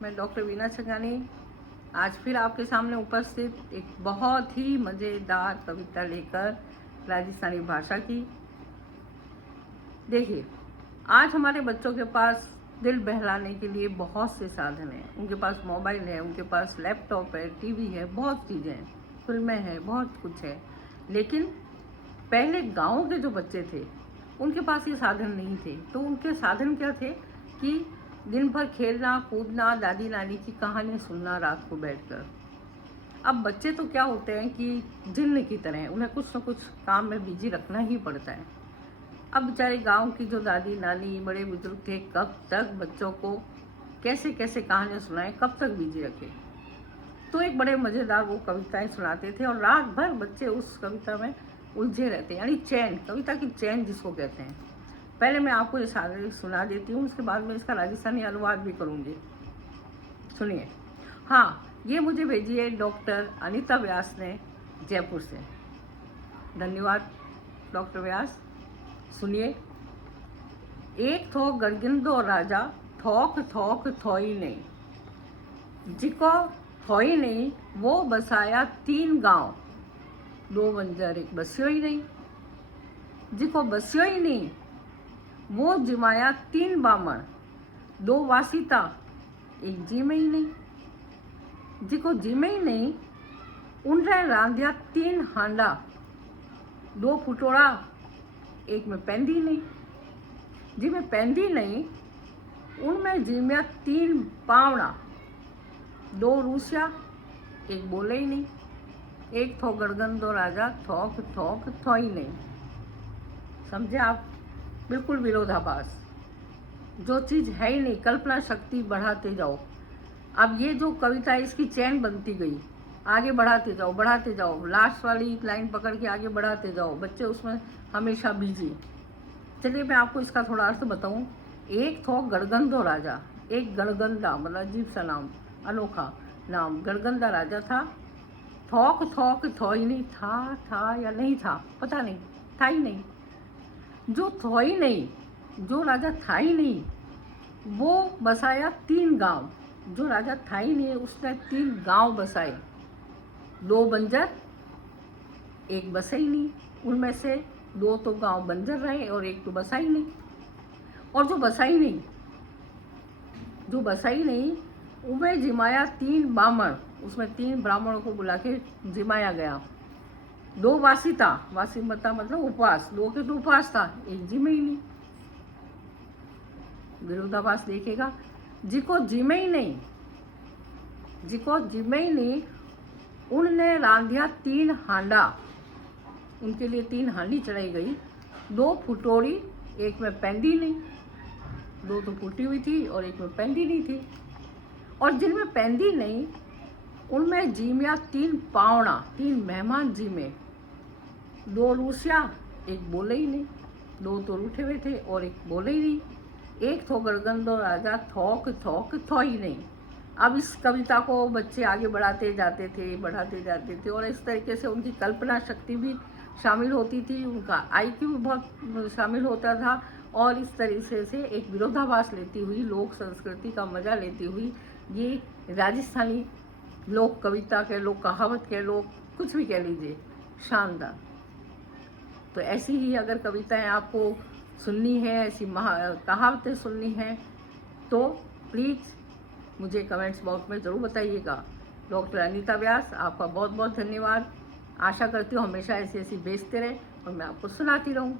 मैं डॉक्टर वीना छगानी आज फिर आपके सामने उपस्थित एक बहुत ही मज़ेदार कविता लेकर राजस्थानी भाषा की। देखिए, आज हमारे बच्चों के पास दिल बहलाने के लिए बहुत से साधन हैं। उनके पास मोबाइल है, उनके पास लैपटॉप है, टीवी है, बहुत चीज़ें हैं, फिल्में हैं, बहुत कुछ है। लेकिन पहले गाँव के जो बच्चे थे उनके पास ये साधन नहीं थे। तो उनके साधन क्या थे कि दिन भर खेलना कूदना, दादी नानी की कहानियाँ सुनना रात को बैठकर। अब बच्चे तो क्या होते हैं कि जिन्न की तरह, उन्हें कुछ न कुछ काम में बिजी रखना ही पड़ता है। अब बेचारे गांव की जो दादी नानी बड़े बुजुर्ग थे, कब तक बच्चों को कैसे कैसे कहानियाँ सुनाएं, कब तक बिजी रखें। तो एक बड़े मज़ेदार वो कविताएं सुनाते थे और रात भर बच्चे उस कविता में उलझे रहते हैं। यानी चैन, कविता की चैन जिसको कहते हैं। पहले मैं आपको ये सारे सुना देती हूँ, उसके बाद में इसका राजस्थानी अनुवाद भी करूँगी। सुनिए। हाँ, ये मुझे भेजी है डॉक्टर अनीता व्यास ने, जयपुर से। धन्यवाद डॉक्टर व्यास। सुनिए। एक थो गड़गिंदो राजा, थोक थोक थोई नहीं। जिको थोई नहीं वो बसाया 3 गांव, 2 बंजर एक बस्यो ही नहीं। जिको बस्यो ही नहीं वो जिमाया 3 बामण, 2 वासीता एक जीमे ही नहीं। जिको जीमे ही नहीं उनने रांधिया 3 हांडा, 2 फुटोड़ा एक में पैंदी नहीं। जिमें पैंदी नहीं उनमें जीमिया 3 पावड़ा, 2 रूसिया एक बोले ही नहीं। एक थो गड़गंदो राजा, थोक थोक थोई नहीं। समझे आप? बिल्कुल विरोधाभास। जो चीज़ है ही नहीं, कल्पना शक्ति बढ़ाते जाओ। अब ये जो कविता है इसकी चैन बनती गई, आगे बढ़ाते जाओ बढ़ाते जाओ, लास्ट वाली लाइन पकड़ के आगे बढ़ाते जाओ, बच्चे उसमें हमेशा बिजी। चलिए मैं आपको इसका थोड़ा अर्थ बताऊं। एक थो गड़गंदो राजा, एक गड़गंदा मतलब अजीब सा नाम, अनोखा नाम, गड़गंदा राजा था। थोक थोक थोई नहीं, था या नहीं था पता नहीं, था ही नहीं। जो थोई नहीं, जो राजा था ही नहीं, वो बसाया 3 गांव। जो राजा था ही नहीं उसने 3 गांव बसाए, 2 बंजर एक बसा ही नहीं। उनमें से 2 तो गांव बंजर रहे और एक तो बसा ही नहीं। और जो बसा ही नहीं, जो बसा ही नहीं उनमें जिमाया 3 ब्राह्मण, उसमें 3 ब्राह्मणों को बुला के जिमाया गया। 2 वासिता, वासिमता मतलब उपवास, 2 के तो उपवास था, एक जिमे ही नहीं। विरोधाभास देखेगा। जिको जिमे ही नहीं, जिको जिमे ही नहीं उनने रांधिया 3 हांडा, उनके लिए 3 हांडी चढ़ाई गई। 2 फुटोड़ी एक में पैंदी नहीं, 2 तो फूटी हुई थी और एक में पैंदी नहीं थी। और जिनमें पैंदी नहीं उनमें जीमिया 3 पावड़ा, 3 मेहमान जीमे, 2 रूसिया एक बोले ही नहीं, 2 तो रूठे हुए थे और एक बोले ही नहीं। एक थो गड़गंदो राजा, थोक थोक थोई नहीं। अब इस कविता को बच्चे आगे बढ़ाते जाते थे और इस तरीके से उनकी कल्पना शक्ति भी शामिल होती थी, उनका IQ भी बहुत शामिल होता था। और इस तरीके से एक विरोधाभास लेती हुई, लोक संस्कृति का मजा लेती हुई ये राजस्थानी लोक कविता के, लोक कहावत के, लोक कुछ भी कह लीजिए, शानदार। तो ऐसी ही अगर कविताएं आपको सुननी है, ऐसी कहावतें सुननी है तो प्लीज़ मुझे कमेंट्स बॉक्स में ज़रूर बताइएगा। डॉक्टर अनीता व्यास, आपका बहुत बहुत धन्यवाद। आशा करती हूँ हमेशा ऐसी ऐसी भेजते रहे और मैं आपको सुनाती रहूँ।